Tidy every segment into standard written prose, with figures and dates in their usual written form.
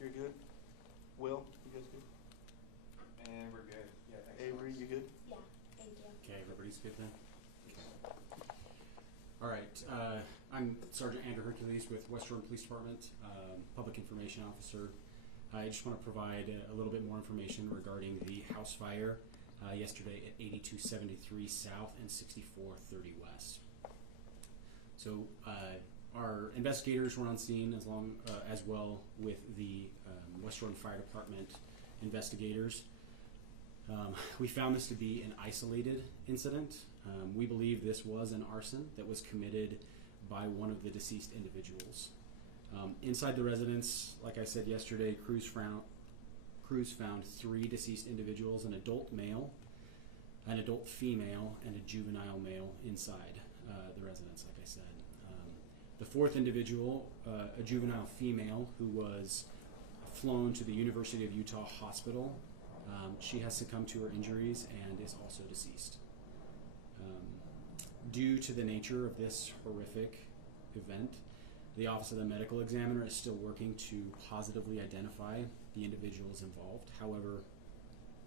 You're good? Will, you guys good? And we're good. Yeah, thanks. Avery, you good? Yeah, thank you. Okay, everybody's good then? All right, I'm Sergeant Andrew Hercules with West Jordan Police Department, Public Information Officer. I just want to provide a little bit more information regarding the house fire yesterday at 8273 South and 6430 West. So our investigators were on scene as well with the West Jordan Fire Department investigators. We found this to be an isolated incident. We believe this was an arson that was committed by one of the deceased individuals. Inside the residence, like I said yesterday, crews found 3 deceased individuals, an adult male, an adult female, and a juvenile male inside the residence, like I said. The 4th individual, a juvenile female who was flown to the University of Utah Hospital. She has succumbed to her injuries and is also deceased. Due to the nature of this horrific event, the Office of the Medical Examiner is still working to positively identify the individuals involved. However,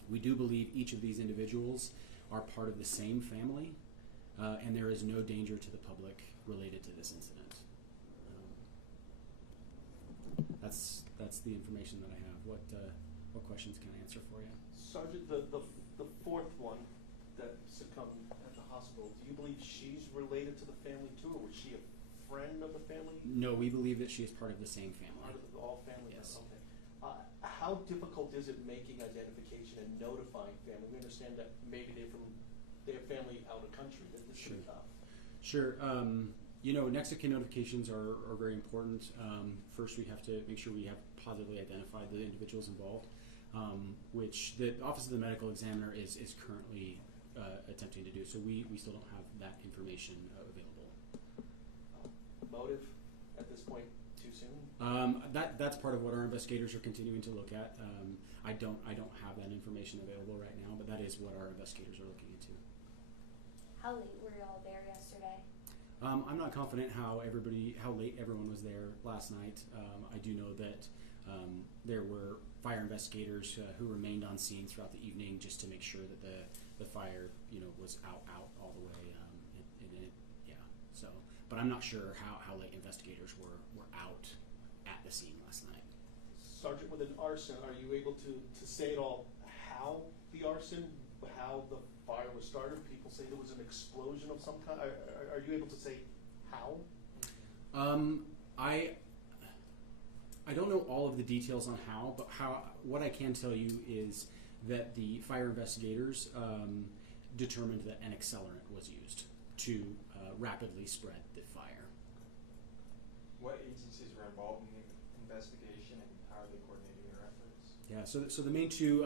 we do believe each of these individuals are part of the same family, and there is no danger to the public related to this incident. That's the information that I have. What questions can I answer for you? Sergeant, the 4th one that succumbed at the hospital, do you believe she's related to the family too, or was she a friend of the family? No, we believe that she is part of the same family. Part of all family? Yes. Okay. How difficult is it making identification and notifying family? We understand that maybe they're from their family out of country. This Sure. is tough. Sure. Next of kin notifications are very important. First, we have to make sure we have positively identified the individuals involved, which the Office of the Medical Examiner is currently attempting to do. So we still don't have that information available. Motive at this point too soon? That's part of what our investigators are continuing to look at. I don't have that information available right now, but that is what our investigators are looking into. How late were y'all there yesterday? I'm not confident how late everyone was there last night. I do know that there were fire investigators who remained on scene throughout the evening just to make sure that the fire, was out all the way. So, but I'm not sure how late investigators were out at the scene last night. Sergeant, with an arson, are you able to say at all how the arson, how the fire was started? People say there was an explosion of some kind. Are you able to say how? I don't know all of the details on how, but what I can tell you is that the fire investigators determined that an accelerant was used to rapidly spread the fire. What agencies were involved in the investigation and how are they coordinating their efforts? Yeah, so the main 2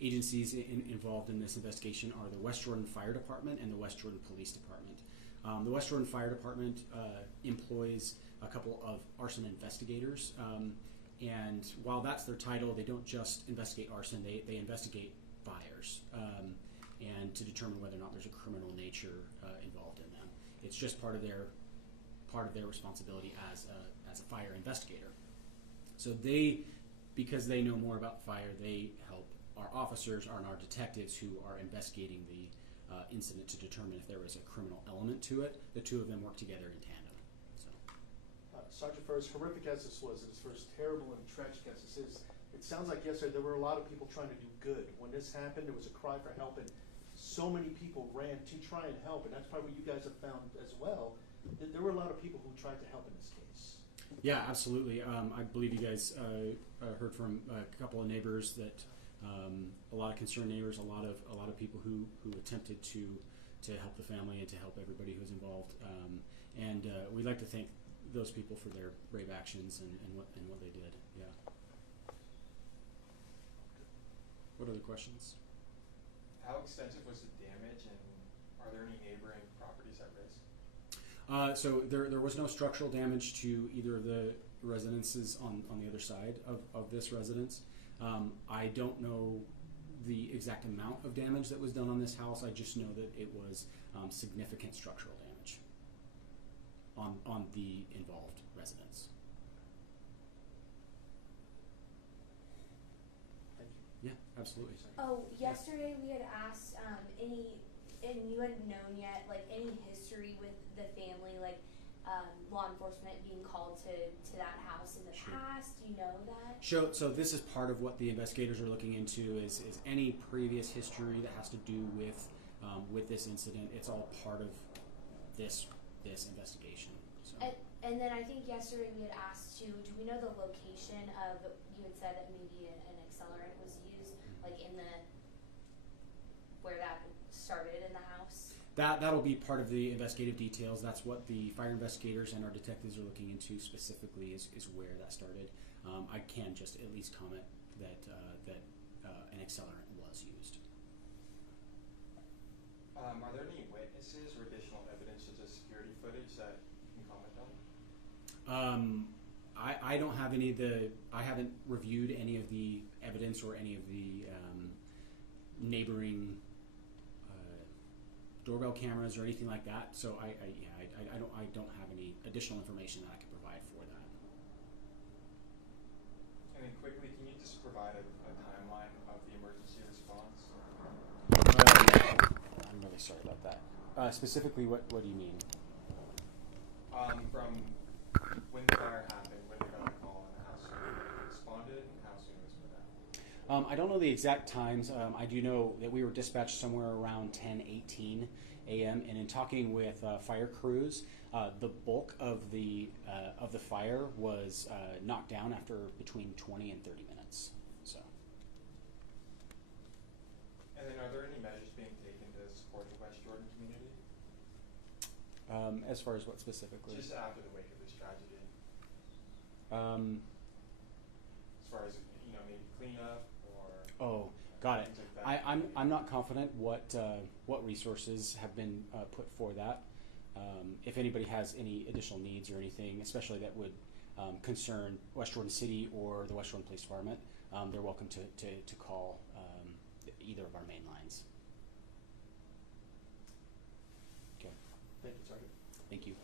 agencies involved in this investigation are the West Jordan Fire Department and the West Jordan Police Department. The West Jordan Fire Department employs a couple of arson investigators, and while that's their title, they don't just investigate arson, they investigate fires and to determine whether or not there's a criminal nature involved in them. It's just part of their responsibility as a fire investigator. So because they know more about fire, they help our officers and our detectives who are investigating the incident to determine if there was a criminal element to it. The 2 of them work together in tandem. So, Sergeant, for as horrific as this was, as for as terrible and tragic as this is, it sounds like yesterday there were a lot of people trying to do good. When this happened, there was a cry for help, and so many people ran to try and help, and that's probably what you guys have found as well. There were a lot of people who tried to help in this case. yeah, absolutely. I believe you guys heard from a couple of neighbors that a lot of concerned neighbors, a lot of people who attempted to help the family and to help everybody who's involved. And we'd like to thank those people for their brave actions and what they did. Yeah. What other questions? How extensive was the damage and are there any neighboring properties at risk? So there was no structural damage to either of the residences on the other side of this residence. I don't know the exact amount of damage that was done on this house. I just know that it was significant structural damage on the involved residence. absolutely. Oh, yesterday we had asked and you hadn't known yet, like any history with the family, like law enforcement being called to that house in the Sure. past. Do you know that? So this is part of what the investigators are looking into is any previous history that has to do with this incident. It's all part of this investigation. So. And then I think yesterday we had asked do we know the location of, you had said that maybe an accelerant was used, like in where that started in the house? That'll be part of the investigative details. That's what the fire investigators and our detectives are looking into specifically is where that started. I can just at least comment that an accelerant was used. Are there any witnesses or additional evidence such as security footage that you can comment on? I don't have any of the. I haven't reviewed any of the evidence or any of the neighboring doorbell cameras or anything like that. So I don't have any additional information that I can provide for that. And then quickly, can you just provide a timeline of the emergency response? I'm really sorry about that. Specifically, what do you mean? From when the fire happened, when they got the call, and how soon they responded, and how soon it was put out? I don't know the exact times. I do know that we were dispatched somewhere around 10:18 a.m. And in talking with fire crews, the bulk of the fire was knocked down after between 20 and 30 minutes. So. And then, are there any measures being taken to support the West Jordan community? As far as what specifically? Just after the wake of this tragedy. Um, As far as maybe cleanup or. Oh, got it. things like that. I'm not confident what resources have been put for that. If anybody has any additional needs or anything, especially that would concern West Jordan City or the West Jordan Police Department, they're welcome to call either of our main lines. Okay. Thank you, Sergeant. Thank you.